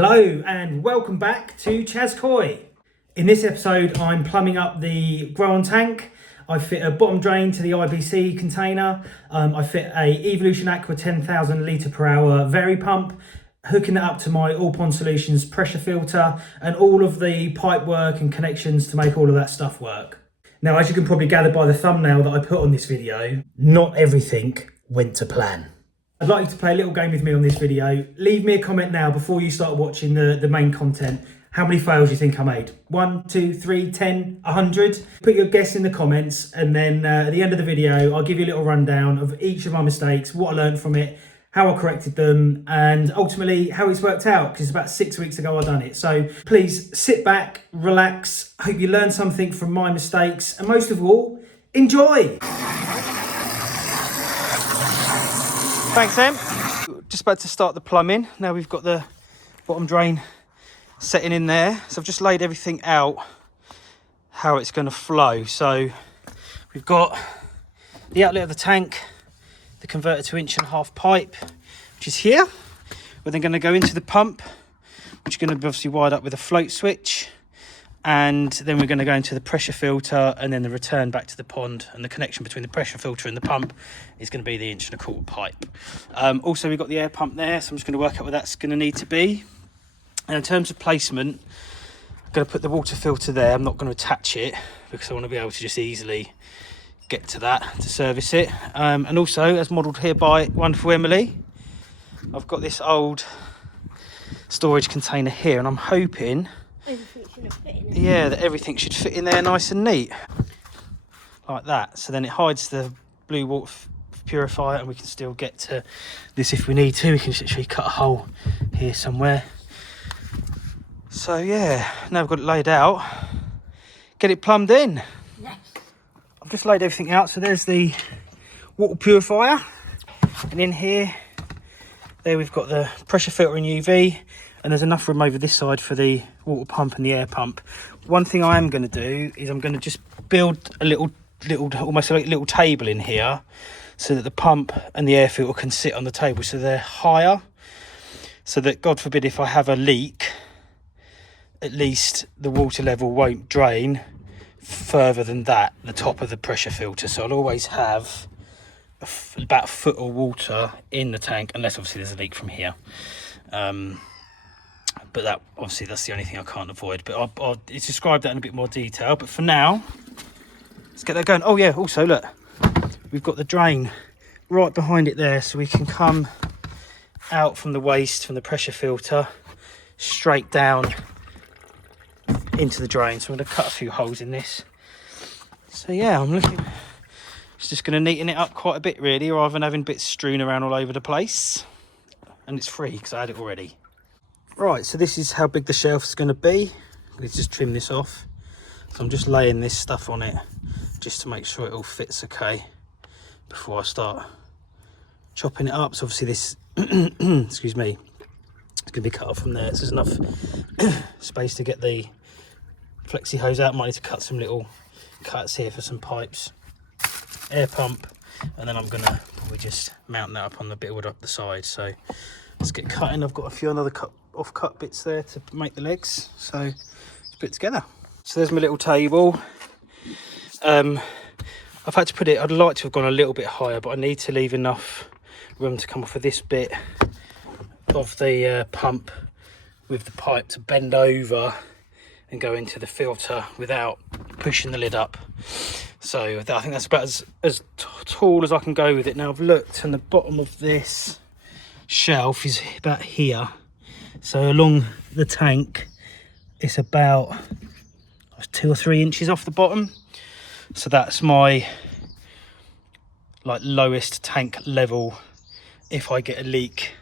Hello and welcome back to Chaz Koi. In this episode I'm plumbing up the grow-on tank. I fit a bottom drain to the IBC container. I fit a Evolution Aqua 10,000 litre per hour Varipump, hooking it up to my AllPondSolutions pressure filter and all of the pipe work and connections to make all of that stuff work. Now, as you can probably gather by the thumbnail that I put on this video, not everything went to plan. I'd like you to play a little game with me on this video. Leave me a comment now before you start watching the main content. How many fails you think I made? 1, 2, 3, 10, 100? Put your guess in the comments, and then at the end of the video, I'll give you a little rundown of each of my mistakes, what I learned from it, how I corrected them, and ultimately how it's worked out, because it's about 6 weeks ago I done it. So please sit back, relax. I hope you learned something from my mistakes, and most of all, enjoy. Thanks, Em. Just about to start the plumbing. Now we've got the bottom drain setting in there. So I've just laid everything out, how it's going to flow. So we've got the outlet of the tank, the converter to 1.5" pipe, which is here. We're then going to go into the pump, which is going to be obviously wired up with a float switch. And then we're going to go into the pressure filter and then the return back to the pond, and the connection between the pressure filter and the pump is going to be the 1.25" pipe. Also, we've got the air pump there, so I'm just going to work out where that's going to need to be. And in terms of placement, I'm going to put the water filter there. I'm not going to attach it because I want to be able to just easily get to that to service it. And also, as modelled here by wonderful Emily, I've got this old storage container here, and I'm hoping that everything should fit in there nice and neat like that. So then it hides the blue water purifier, and we can still get to this if we need to. We can just literally cut a hole here somewhere. So yeah, now we've got it laid out, get it plumbed in. Yes. I've just laid everything out. So there's the water purifier, and in here there we've got the pressure filter and UV. And there's enough room over this side for the water pump and the air pump. One thing I am going to do is I'm going to just build a little almost like a little table in here, so that the pump and the air filter can sit on the table, so they're higher, so that God forbid if I have a leak, at least the water level won't drain further than that, the top of the pressure filter. So I'll always have about a foot of water in the tank, unless obviously there's a leak from here. But that obviously that's the only thing I can't avoid. But I'll describe that in a bit more detail. But for now, let's get that going. Oh yeah, also look, we've got the drain right behind it there, so we can come out from the waste from the pressure filter straight down into the drain. So I'm going to cut a few holes in this. So yeah, it's just going to neaten it up quite a bit really, rather than having bits strewn around all over the place. And it's free because I had it already. Right, so this is how big the shelf is going to be. Let's just trim this off. So I'm just laying this stuff on it just to make sure it all fits okay before I start chopping it up. So obviously this, excuse me, it's going to be cut off from there. So there's enough space to get the flexi hose out. Might need to cut some little cuts here for some pipes. Air pump, and then I'm going to probably just mount that up on the bit of wood up the side. So let's get cutting. I've got a few other off-cut bits there to make the legs, so let's put it together. So there's my little table. I've had to put it, I'd like to have gone a little bit higher, but I need to leave enough room to come off of this bit of the pump with the pipe to bend over and go into the filter without pushing the lid up. So I think that's about as tall as I can go with it. Now I've looked, and the bottom of this shelf is about here, so along the tank it's about 2 or 3 inches off the bottom. So that's my lowest tank level if I get a leak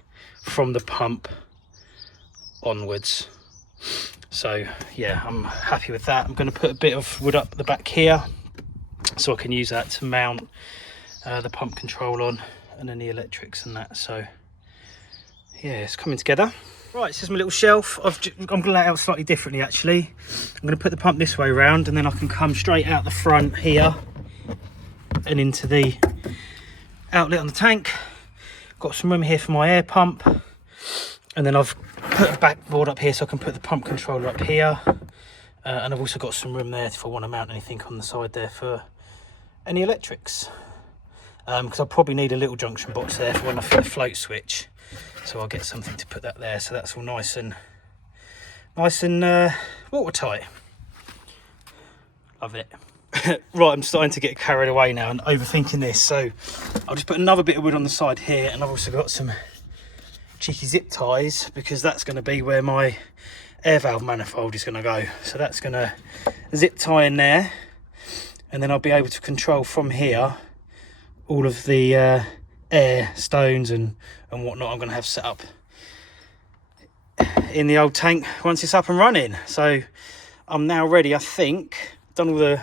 from the pump onwards. So yeah, I'm happy with that. I'm going to put a bit of wood up the back here so I can use that to mount the pump control on, and then the electrics and that. So yeah, it's coming together. Right, this is my little shelf. I'm going to lay it out slightly differently actually. I'm going to put the pump this way around, and then I can come straight out the front here and into the outlet on the tank. Got some room here for my air pump, and then I've put a backboard up here so I can put the pump controller up here. And I've also got some room there if I want to mount anything on the side there for any electrics. Because I'll probably need a little junction box there for when I fit the float switch. So I'll get something to put that there, so that's all nice and watertight. Love it. Right, I'm starting to get carried away now and overthinking this, so I'll just put another bit of wood on the side here, and I've also got some cheeky zip ties because that's going to be where my air valve manifold is going to go. So that's going to zip tie in there, and then I'll be able to control from here all of the air, stones and whatnot I'm going to have set up in the old tank once it's up and running. So I'm now ready. I think done all the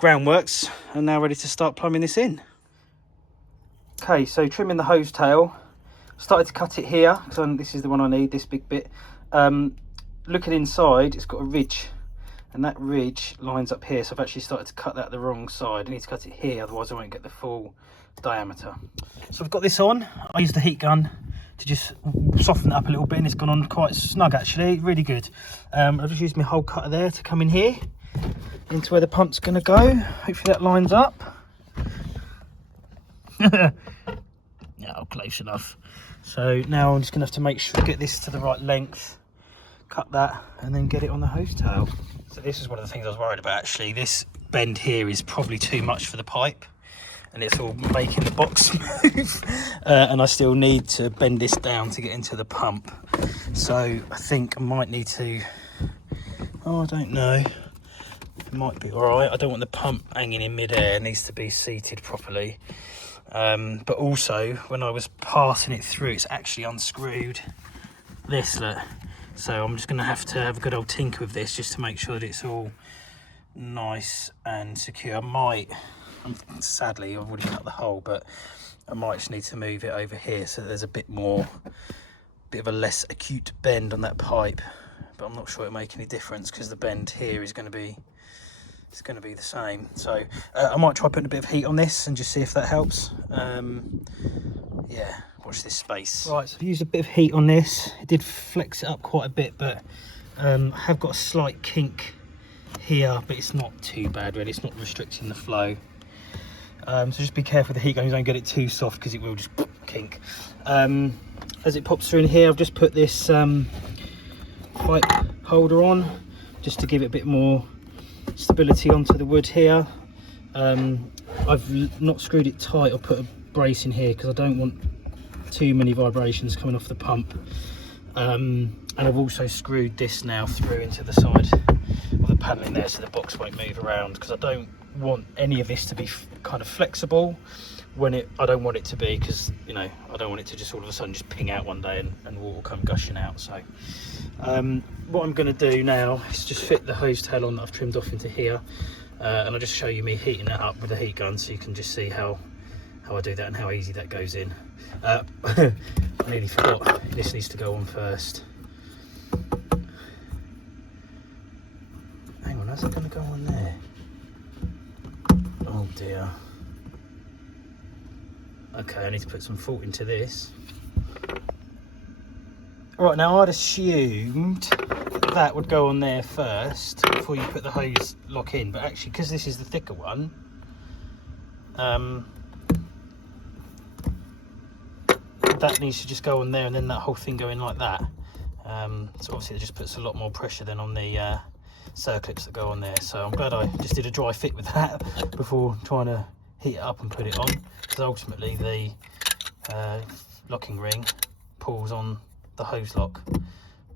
groundworks and now ready to start plumbing this in. Okay, so trimming the hose tail, started to cut it here because this is the one I need, this big bit. Looking inside, it's got a ridge, and that ridge lines up here, so I've actually started to cut that the wrong side. I need to cut it here, otherwise I won't get the full diameter. So I've got this on. I used the heat gun to just soften it up a little bit, and it's gone on quite snug actually, really good. I've just used my hole cutter there to come in here into where the pump's going to go. Hopefully that lines up. Yeah, close enough. So now I'm just going to have to make sure I get this to the right length, cut that, and then get it on the hose tail. So this is one of the things I was worried about actually. This bend here is probably too much for the pipe, and it's all making the box move. And I still need to bend this down to get into the pump. So I think I might need to, I don't know, it might be all right. I don't want the pump hanging in midair, it needs to be seated properly. But also when I was passing it through, it's actually unscrewed this, look. So I'm just going to have a good old tinker with this just to make sure that it's all nice and secure. Sadly I've already cut the hole, but I might just need to move it over here so that there's a bit of a less acute bend on that pipe. But I'm not sure it'll make any difference because the bend here is going to be the same. So I might try putting a bit of heat on this and just see if that helps. Yeah, watch this space. Right, so I've used a bit of heat on this. It did flex it up quite a bit, but I have got a slight kink here, but it's not too bad really. It's not restricting the flow. So just be careful with the heat gun, you don't get it too soft because it will just kink. As it pops through in here, I've just put this pipe holder on just to give it a bit more stability onto the wood here. I've not screwed it tight or put a brace in here because I don't want too many vibrations coming off the pump. And I've also screwed this now through into the side of the panel in there so the box won't move around, because I don't want any of this to be kind of flexible when I don't want it to be, because you know I don't want it to just all of a sudden just ping out one day and water come gushing out. So what I'm going to do now is just fit the hose tail on that I've trimmed off into here, and I'll just show you me heating it up with a heat gun so you can just see how I do that and how easy that goes in. I nearly forgot, this needs to go on first. Hang on, how's it going to go on there? Oh dear. Okay, I need to put some thought into this. Right, now I'd assumed that would go on there first before you put the hose lock in, but actually because this is the thicker one, that needs to just go on there and then that whole thing go in like that. So obviously it just puts a lot more pressure than on the circlips that go on there. So I'm glad I just did a dry fit with that before trying to heat it up and put it on, because ultimately the locking ring pulls on the hose lock.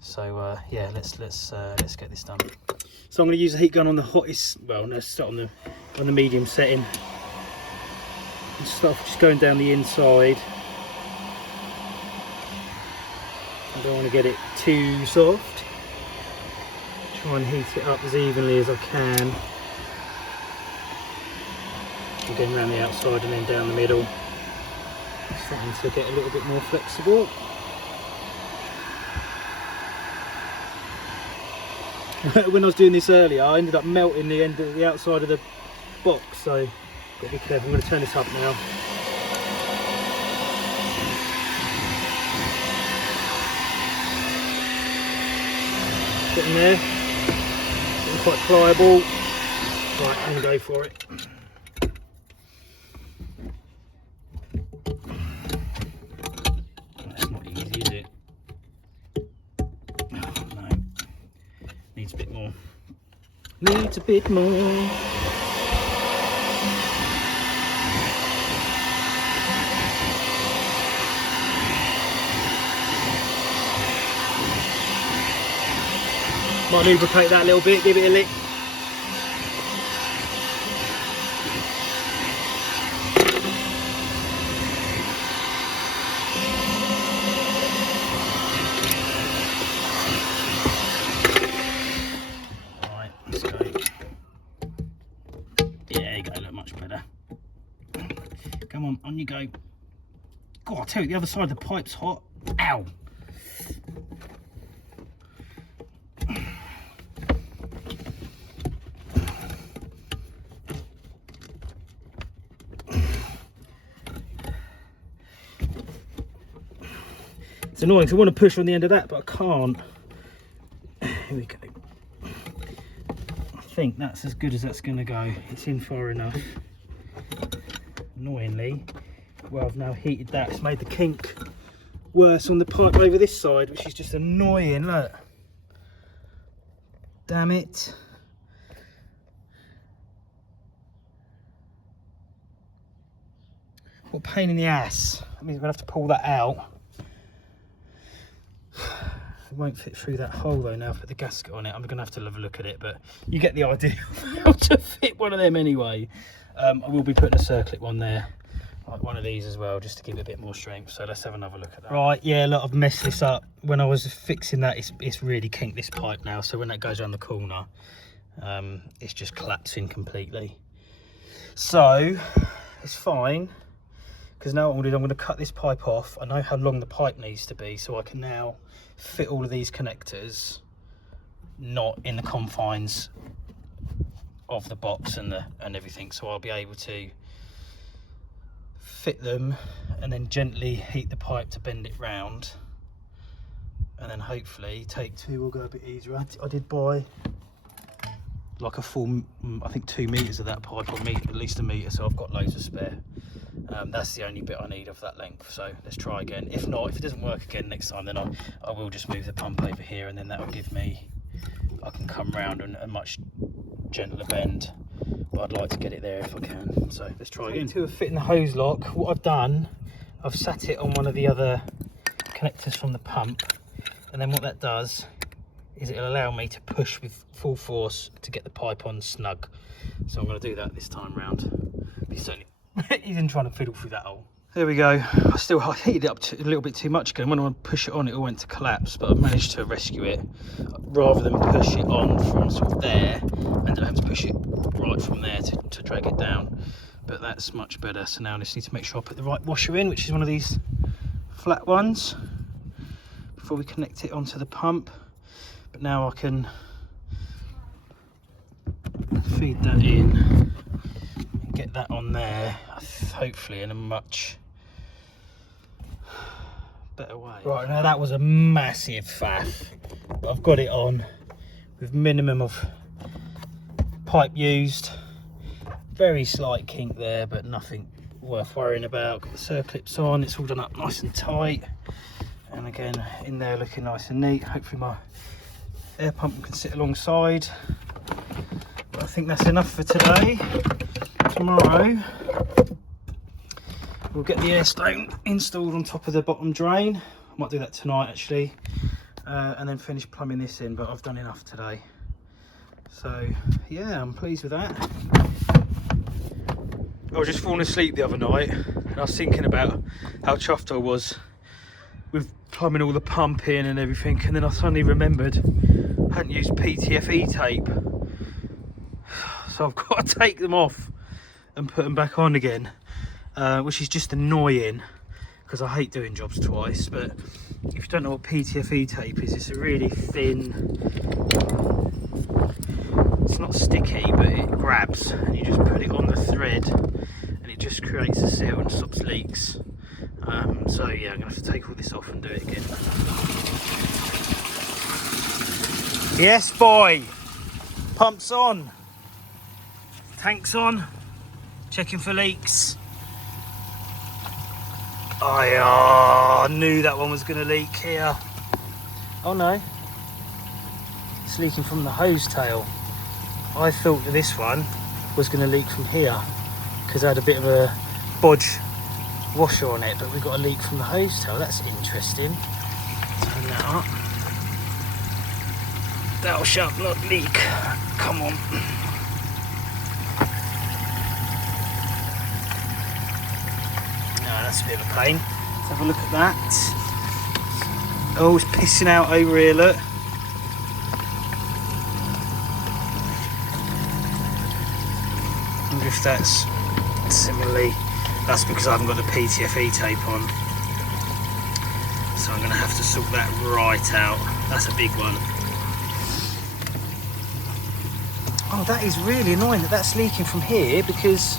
So yeah, let's get this done. So I'm going to use the heat gun on the hottest, well, let's start on the medium setting and start just going down the inside. I don't want to get it too soft. Try and heat it up as evenly as I can. I'm going around the outside and then down the middle. Starting to get a little bit more flexible. When I was doing this earlier, I ended up melting the end of the outside of the box, so got to be careful. I'm going to turn this up now. Getting there. Getting quite pliable. Right, I'm going to go for it. That's not easy, is it? Oh, no. Needs a bit more. Needs a bit more. Might lubricate that a little bit, give it a lick. Right, let's go. Yeah, there you go, look much better. Come on you go. God, I tell you, the other side of the pipe's hot. Ow! It's annoying because I want to push on the end of that, but I can't. Here we go. I think that's as good as that's going to go. It's in far enough. Annoyingly, well, I've now heated that. It's made the kink worse on the pipe over this side, which is just annoying. Look. Damn it. What a pain in the ass. That means we're going to have to pull that out. It won't fit through that hole though now. Put the gasket on it. I'm going to have to have a look at it, but you get the idea of how to fit one of them anyway. I will be putting a circlip one there, like one of these as well, just to give it a bit more strength. So let's have another look at that. Right, yeah, look, I've messed this up. When I was fixing that, it's really kinked this pipe now. So when that goes around the corner, it's just collapsing completely. So it's fine, because now what I'm going to do, I'm going to cut this pipe off. I know how long the pipe needs to be, so I can now fit all of these connectors not in the confines of the box and everything, so I'll be able to fit them and then gently heat the pipe to bend it round, and then hopefully take two will go a bit easier. I did buy like a full, I think 2 meters of that pipe, or at least a meter, so I've got loads of spare. That's the only bit I need of that length, so let's try again. If not, if it doesn't work again next time, then I will just move the pump over here, and then that will give me, I can come round and a much gentler bend, but I'd like to get it there if I can. So let's try again. To fit in the hose lock, what I've done, I've sat it on one of the other connectors from the pump, and then what that does is it'll allow me to push with full force to get the pipe on snug. So I'm going to do that this time round. He's in trying to fiddle through that hole. There we go. I heated it up a little bit too much again. When I push it on, it all went to collapse, but I've managed to rescue it. Rather than push it on from sort of there, I ended up having to push it right from there to drag it down. But that's much better. So now I just need to make sure I put the right washer in, which is one of these flat ones, before we connect it onto the pump. But now I can feed that in, get that on there, hopefully in a much better way. Right, now that was a massive faff, but I've got it on with minimum of pipe used. Very slight kink there, but nothing worth worrying about. Got the circlips on, it's all done up nice and tight, and again in there looking nice and neat. Hopefully my air pump can sit alongside. But I think that's enough for today. Tomorrow we'll get the air stone installed on top of the bottom drain. I might do that tonight actually, and then finish plumbing this in, but I've done enough today. So yeah, I'm pleased with that. I was just falling asleep the other night and I was thinking about how chuffed I was with plumbing all the pump in and everything, and then I suddenly remembered I hadn't used ptfe tape, so I've got to take them off and put them back on again, which is just annoying because I hate doing jobs twice. But if you don't know what ptfe tape is, it's a really thin, it's not sticky, but it grabs, and you just put it on the thread and it just creates a seal and stops leaks. So yeah, I'm gonna have to take all this off and do it again. Yes, boy. Pumps on. Tanks on. Checking for leaks. I knew that one was going to leak here. Oh no. It's leaking from the hosetail. I thought that this one was going to leak from here because I had a bit of a bodge washer on it, but we got a leak from the hosetail. That's interesting. Turn that up. Thou shalt not leak. Come on. No, that's a bit of a pain. Let's have a look at that. Oh, it's pissing out over here, look. I wonder if that's similarly, that's because I haven't got the ptfe tape on. So I'm going to have to sort that right out. That's a big one. Oh, that is really annoying that that's leaking from here, because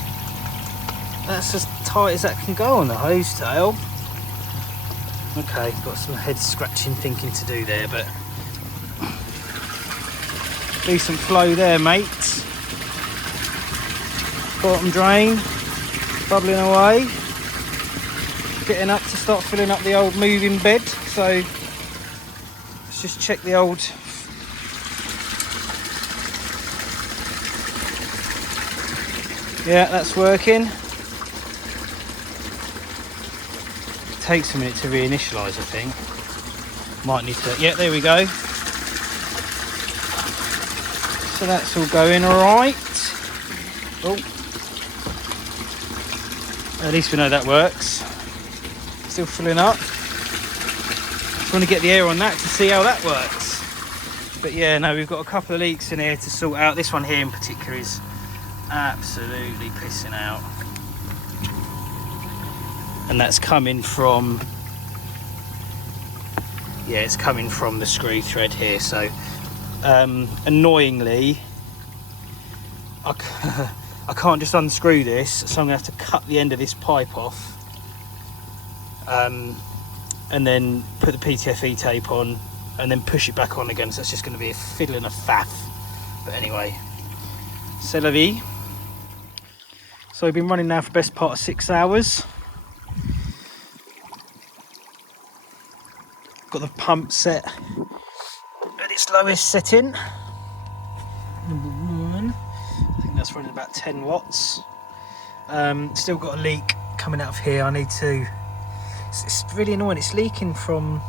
that's as tight as that can go on the hosetail. Okay, got some head scratching thinking to do there, but decent flow there, mate. Bottom drain bubbling away, getting up to start filling up the old moving bed. So let's just check the old yeah, that's working. Takes a minute to reinitialize, I think. Might need to, yeah, there we go. So that's all going all right. Oh, at least we know that works. Still filling up. Just want to get the air on that to see how that works. But yeah, no, we've got a couple of leaks in here to sort out. This one here in particular is absolutely pissing out. And that's coming from, yeah, it's coming from the screw thread here. So annoyingly, I can't just unscrew this, so I'm going to have to cut the end of this pipe off and then put the ptfe tape on and then push it back on again. So it's just going to be a fiddle and a faff. But anyway, c'est la vie. So we've been running now for the best part of 6 hours. Got the pump set at its lowest setting. Number 1. I think that's running about 10 watts. Still got a leak coming out of here. I need to, it's really annoying. It's leaking from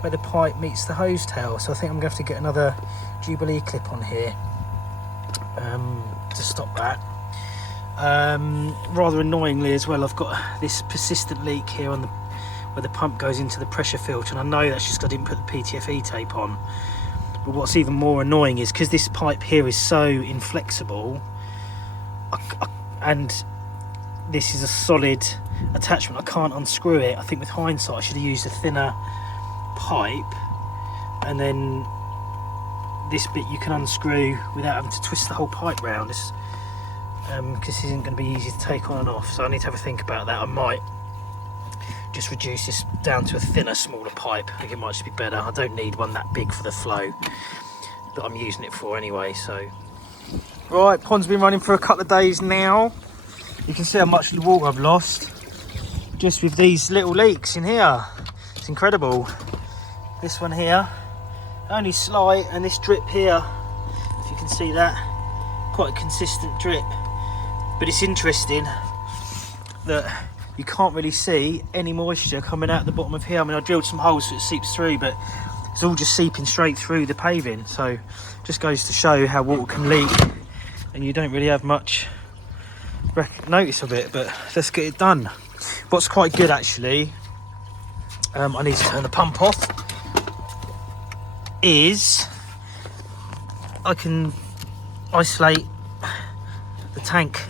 where the pipe meets the hosetail. So I think I'm going to have to get another Jubilee clip on here to stop that. Rather annoyingly as well, I've got this persistent leak here on the where the pump goes into the pressure filter, and I know that's just because I didn't put the ptfe tape on. But what's even more annoying is because this pipe here is so inflexible, and this is a solid attachment, I can't unscrew it. I think with hindsight I should have used a thinner pipe, and then this bit you can unscrew without having to twist the whole pipe round. This because this isn't going to be easy to take on and off, so I need to have a think about that. I might just reduce this down to a thinner, smaller pipe. I think it might just be better. I don't need one that big for the flow that I'm using it for anyway. So right, pond's been running for a couple of days now. You can see how much of the water I've lost just with these little leaks in here. It's incredible. This one here only slight, and this drip here, if you can see that, quite a consistent drip. But it's interesting that you can't really see any moisture coming out the bottom of here. I mean, I drilled some holes so it seeps through, but it's all just seeping straight through the paving. So just goes to show how water can leak and you don't really have much notice of it. But let's get it done. What's quite good actually, I need to turn the pump off, is I can isolate the tank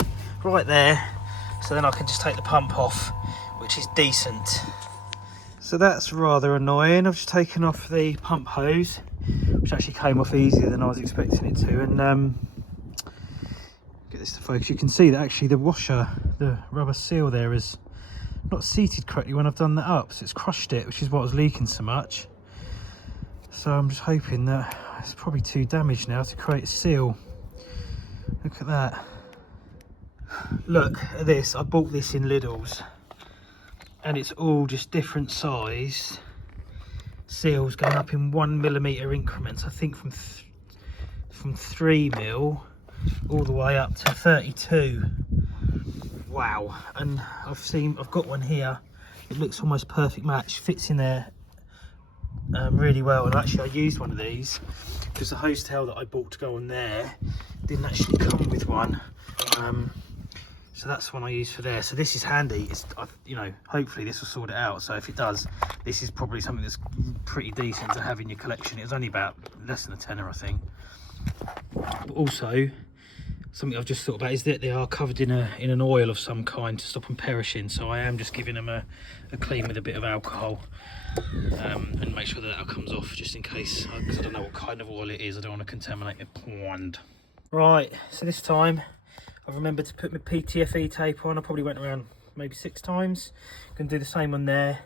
right there, so then I can just take the pump off, which is decent. So that's rather annoying. I've just taken off the pump hose, which actually came off easier than I was expecting it to, and get this to focus. You can see that actually the washer, the rubber seal there, is not seated correctly when I've done that up, so it's crushed it, which is what was leaking so much. So I'm just hoping that it's probably too damaged now to create a seal. Look at that. Look at this. I bought this in Lidl's, and it's all just different size seals going up in 1mm increments. I think from 3mm all the way up to 32. Wow. And I've got one here. It looks almost perfect match, fits in there really well. And actually I used one of these because the Hosetail that I bought to go on there didn't actually come with one, so that's one I use for there. So this is handy. It's, you know, hopefully this will sort it out. So if it does, this is probably something that's pretty decent to have in your collection. It was only about less than a tenner, I think. But also something I've just thought about is that they are covered in an oil of some kind to stop them perishing. So I am just giving them a clean with a bit of alcohol, and make sure that that comes off, just in case, because I don't know what kind of oil it is. I don't want to contaminate the pond. Right, so this time I've remembered to put my ptfe tape on. I probably went around maybe 6 times. Gonna do the same on there.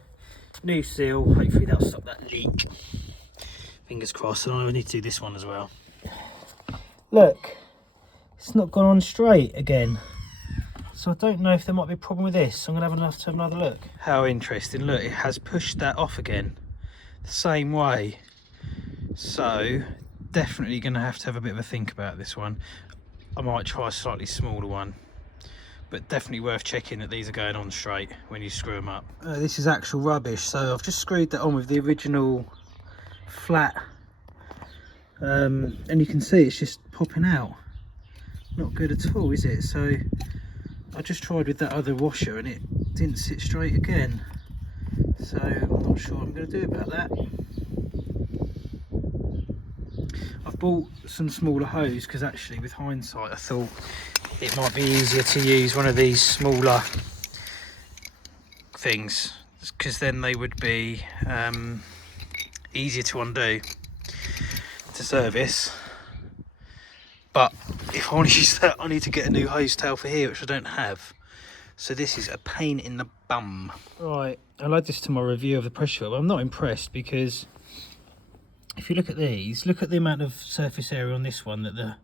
New seal, hopefully that'll stop that leak. Fingers crossed. And I need to do this one as well. Look, it's not gone on straight again. So I don't know if there might be a problem with this. So I'm gonna have another look. How interesting. Look, it has pushed that off again the same way. So definitely gonna have a bit of a think about this one. I might try a slightly smaller one, but definitely worth checking that these are going on straight when you screw them up. This is actual rubbish. So I've just screwed that on with the original flat, and you can see it's just popping out. Not good at all, is it? So I just tried with that other washer and it didn't sit straight again. So I'm not sure what I'm going to do about that. I've bought some smaller hose because actually with hindsight I thought it might be easier to use one of these smaller things, because then they would be easier to undo to service. But if I want to use that, I need to get a new Hosetail for here, which I don't have. So this is a pain in the bum. Right, I'll add this to my review of the pressure filter. I'm not impressed, because if you look at these, look at the amount of surface area on this one that the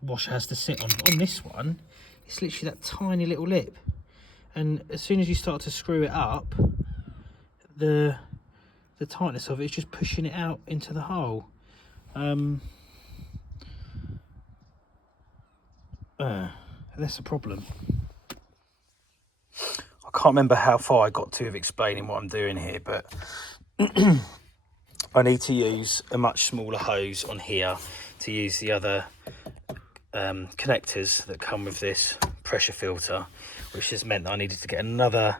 washer has to sit on. But on this one, it's literally that tiny little lip. And as soon as you start to screw it up, the tightness of it is just pushing it out into the hole. That's a problem. I can't remember how far I got to of explaining what I'm doing here, but I need to use a much smaller hose on here to use the other connectors that come with this pressure filter, which has meant that I needed to get another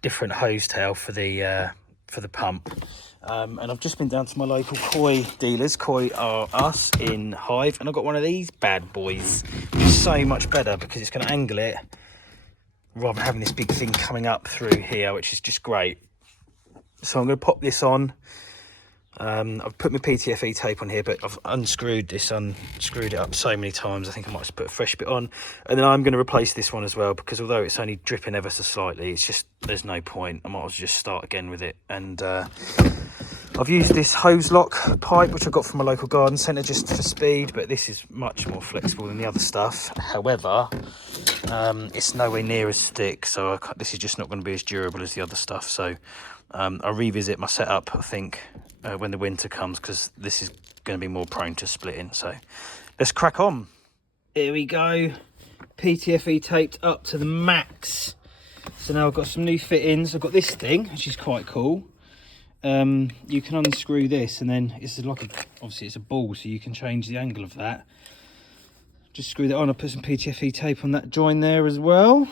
different Hosetail for the pump. And I've just been down to my local koi dealers. Koi are us in Hive, and I've got one of these bad boys, which is so much better because it's going to angle it rather than having this big thing coming up through here, which is just great. So I'm going to pop this on. I've put my ptfe tape on here, but I've unscrewed it up so many times. I think I might just put a fresh bit on, and then I'm going to replace this one as well, because although it's only dripping ever so slightly, it's just, there's no point. I might as well just start again with it. And I've used this Hozelock pipe, which I got from my local garden centre, just for speed, but this is much more flexible than the other stuff. However, it's nowhere near as thick, so this is just not going to be as durable as the other stuff. So I'll revisit my setup, I think, when the winter comes, because this is going to be more prone to splitting. So let's crack on. Here we go, ptfe taped up to the max. So now I've got some new fittings. I've got this thing, which is quite cool. You can unscrew this, and then it's like obviously it's a ball, so you can change the angle of that. Just screw that on. I put some ptfe tape on that join there as well.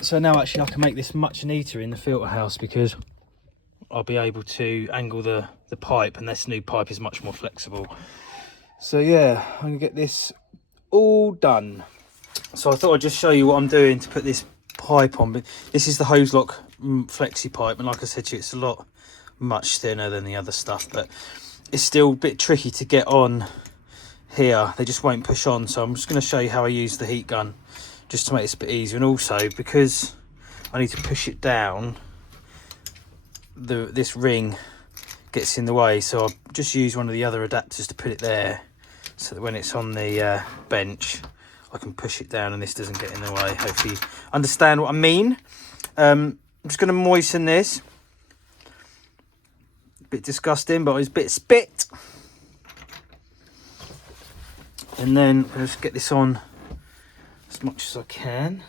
So now actually I can make this much neater in the filter house, because I'll be able to angle the pipe, and this new pipe is much more flexible. So yeah, I'm gonna get this all done. So I thought I'd just show you what I'm doing to put this pipe on. But this is the Hozelock flexi pipe, and like I said to you, it's a lot much thinner than the other stuff, but it's still a bit tricky to get on here. They just won't push on. So I'm just going to show you how I use the heat gun, just to make this a bit easier. And also, because I need to push it down, this ring gets in the way. So I'll just use one of the other adapters to put it there, so that when it's on the bench, I can push it down and this doesn't get in the way. Hopefully you understand what I mean. I'm just going to moisten this. A bit disgusting, but it's a bit spit. And then I'll just get this on as much as I can.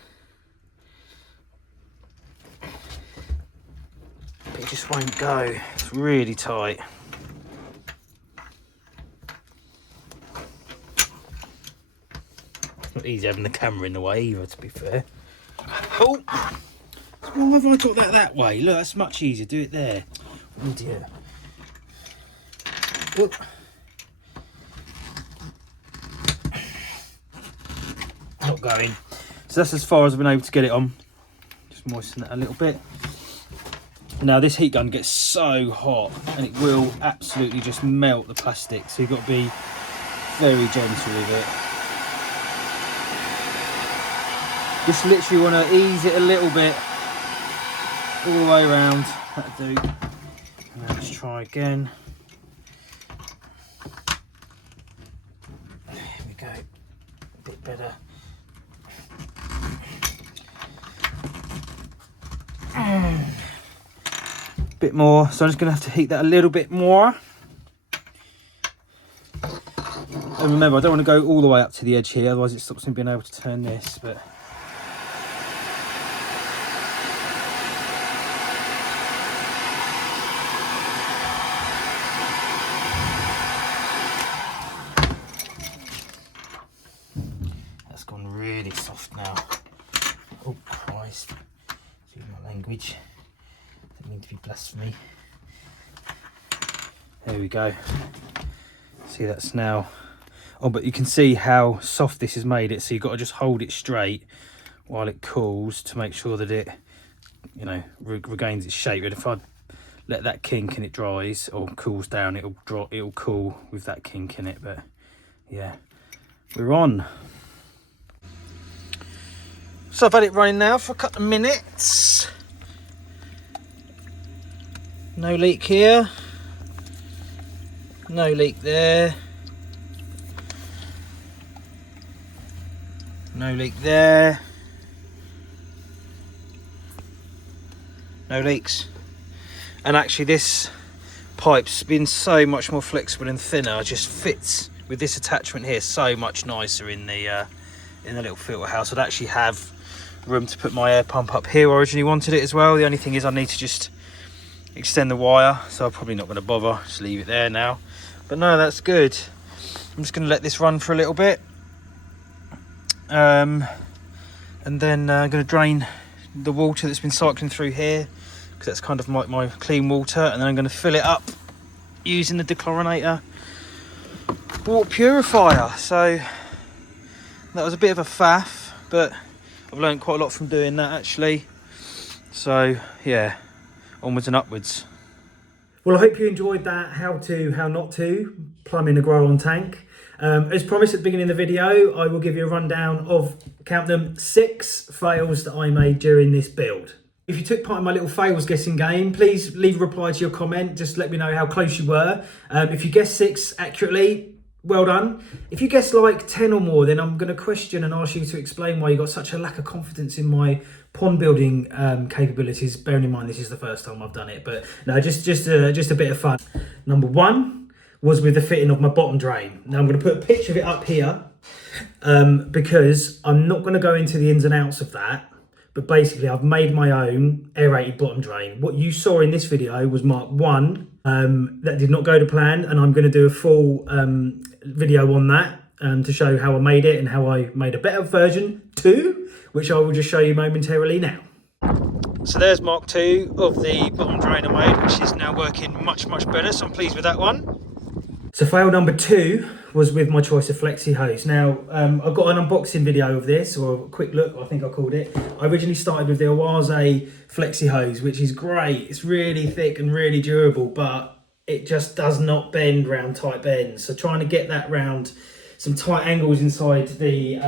But it just won't go. It's really tight. Not easy having the camera in the way either, to be fair. Oh! Why have I got that way? Look, that's much easier. Do it there. Oh dear. Oh. Not going. So that's as far as I've been able to get it on. Just moisten it a little bit. Now this heat gun gets so hot and it will absolutely just melt the plastic. So you've got to be very gentle with it. Just literally want to ease it a little bit all the way around. That'll do. And then let's try again. There we go. A bit better. Bit more. So I'm just going to have to heat that a little bit more. And remember, I don't want to go all the way up to the edge here, otherwise it stops me being able to turn this. But that's gone really soft now. Oh Christ, excuse my language. Didn't mean to be blasphemy. There we go. See, that's now. Oh, but you can see how soft this has made it. So you've got to just hold it straight while it cools to make sure that it, you know, regains its shape. And if I let that kink and it dries or cools down, it'll cool with that kink in it. But yeah, we're on. So I've had it running now for a couple of minutes. No leak here. No leak there. No leak there. No leaks. And actually this pipe's been so much more flexible and thinner. It just fits with this attachment here so much nicer in the little filter house. I'd actually have room to put my air pump up here where I originally wanted it as well. The only thing is I need to just extend the wire, so I'm probably not going to bother. Just leave it there now. But no, that's good. I'm just going to let this run for a little bit. And then I'm going to drain the water that's been cycling through here, because that's kind of my clean water, and then I'm going to fill it up using the dechlorinator water purifier. So that was a bit of a faff, but I've learned quite a lot from doing that actually. So yeah, onwards and upwards. Well, I hope you enjoyed that how to, how not to plumbing a grow-on tank. As promised at the beginning of the video, I will give you a rundown of, count them, 6 fails that I made during this build. If you took part in my little fails guessing game, please leave a reply to your comment. Just let me know how close you were. If you guessed 6 accurately, well done. If you guessed like 10 or more, then I'm going to question and ask you to explain why you got such a lack of confidence in my pond building capabilities. Bearing in mind this is the first time I've done it, but no, just a bit of fun. Number 1 was with the fitting of my bottom drain. Now I'm going to put a picture of it up here because I'm not going to go into the ins and outs of that, but basically I've made my own aerated bottom drain. What you saw in this video was Mark 1 that did not go to plan, and I'm going to do a full video on that to show how I made it and how I made a better version 2, which I will just show you momentarily now. So there's Mark 2 of the bottom drain I made, which is now working much better, so I'm pleased with that one. So fail number 2 was with my choice of flexi hose. Now I've got an unboxing video of this, or a quick look I think I called it. I originally started with the Oase flexi hose, which is great. It's really thick and really durable, but it just does not bend round tight bends. So trying to get that round some tight angles inside the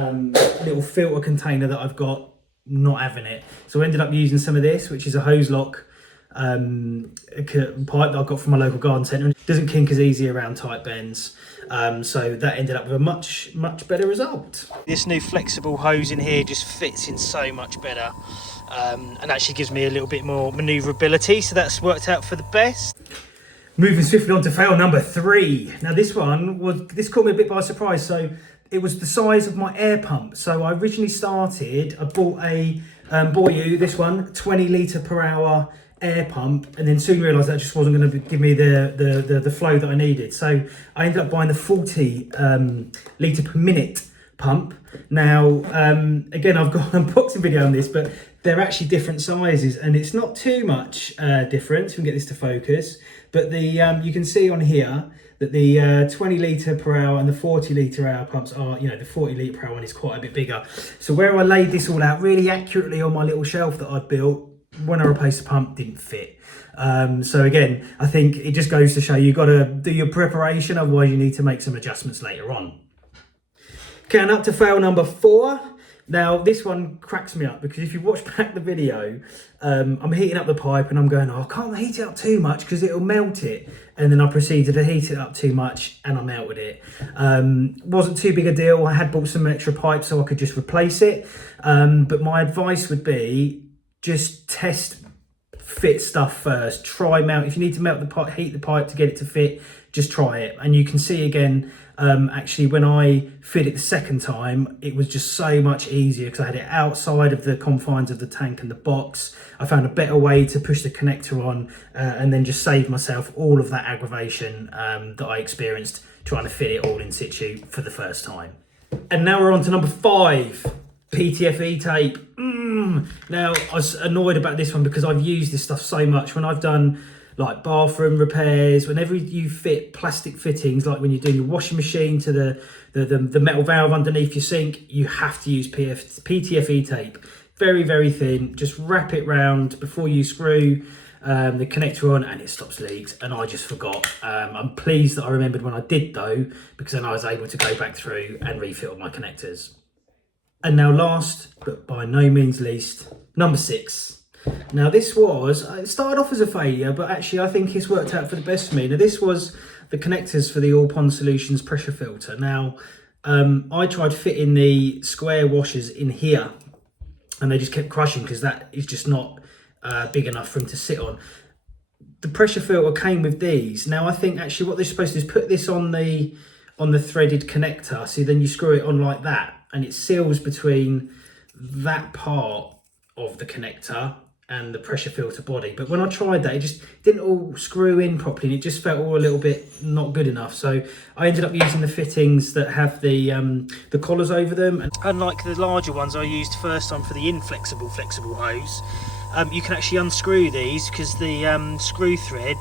little filter container that I've got, not having it. So I ended up using some of this, which is a Hozelock pipe that I got from my local garden centre. It doesn't kink as easy around tight bends. So that ended up with a much better result. This new flexible hose in here just fits in so much better, and actually gives me a little bit more manoeuvrability, so that's worked out for the best. Moving swiftly on to fail number 3. Now this caught me a bit by surprise. So it was the size of my air pump. So I originally I bought a Boyu, this one, 20 litre per hour air pump, and then soon realised that just wasn't going to give me the flow that I needed. So I ended up buying the 40 litre per minute pump. Now, again, I've got an unboxing video on this, but they're actually different sizes, and it's not too much difference. We can get this to focus, but you can see on here that the 20 litre per hour and the 40 litre hour pumps are, the 40 litre per hour one is quite a bit bigger. So where I laid this all out really accurately on my little shelf that I'd built, when I replaced the pump, didn't fit. So again, I think it just goes to show you've got to do your preparation, otherwise you need to make some adjustments later on. Okay, and up to fail number 4. Now this one cracks me up, because if you watch back the video, I'm heating up the pipe and I'm going, oh, I can't heat it up too much because it'll melt it. And then I proceeded to heat it up too much and I melted it. Wasn't too big a deal. I had bought some extra pipe so I could just replace it. But my advice would be, just test fit stuff first. Try melt. If you need to melt the pipe, heat the pipe to get it to fit, just try it. And you can see again, actually when I fit it the second time, it was just so much easier because I had it outside of the confines of the tank and the box. I found a better way to push the connector on and then just save myself all of that aggravation that I experienced trying to fit it all in situ for the first time. And now we're on to number 5. PTFE tape. Now I was annoyed about this one because I've used this stuff so much when I've done like bathroom repairs. Whenever you fit plastic fittings, like when you're doing your washing machine to the metal valve underneath your sink, you have to use PTFE tape. Very thin. Just wrap it round before you screw the connector on, and it stops leaks. And I just forgot. I'm pleased that I remembered when I did though, because then I was able to go back through and refill my connectors. And now last, but by no means least, number 6. Now this it started off as a failure, but actually I think it's worked out for the best for me. Now this was the connectors for the AllPondSolutions pressure filter. Now I tried fitting the square washers in here and they just kept crushing because that is just not big enough for them to sit on. The pressure filter came with these. Now I think actually what they're supposed to do is put this on the threaded connector, so then you screw it on like that, and it seals between that part of the connector and the pressure filter body. But when I tried that, it just didn't all screw in properly, and it just felt all a little bit not good enough. So I ended up using the fittings that have the collars over them. And unlike the larger ones I used first time for the inflexible flexible hose, you can actually unscrew these because the screw thread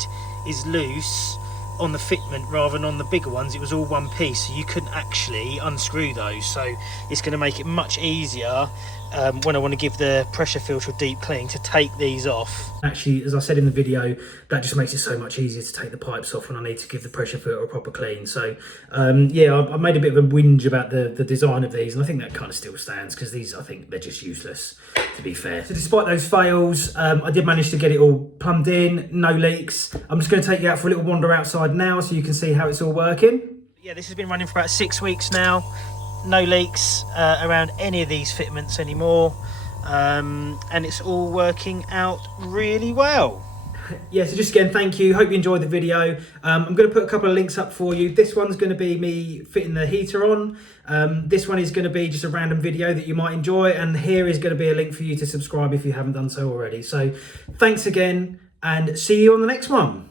is loose on the fitment rather than on the bigger ones. It was all one piece, so you couldn't actually unscrew those. So it's going to make it much easier when I want to give the pressure filter a deep clean to take these off. Actually, as I said in the video, that just makes it so much easier to take the pipes off when I need to give the pressure filter a proper clean. So yeah, I made a bit of a whinge about the design of these, and I think that kind of still stands because these, I think they're just useless, to be fair. So despite those fails, I did manage to get it all plumbed in, no leaks. I'm just going to take you out for a little wander outside now so you can see how it's all working. Yeah, this has been running for about 6 weeks now. No leaks around any of these fitments anymore, and it's all working out really well. Yeah, so just again, thank you. Hope you enjoyed the video. I'm going to put a couple of links up for you. This one's going to be me fitting the heater on. This one is going to be just a random video that you might enjoy, and here is going to be a link for you to subscribe if you haven't done so already. So thanks again, and see you on the next one.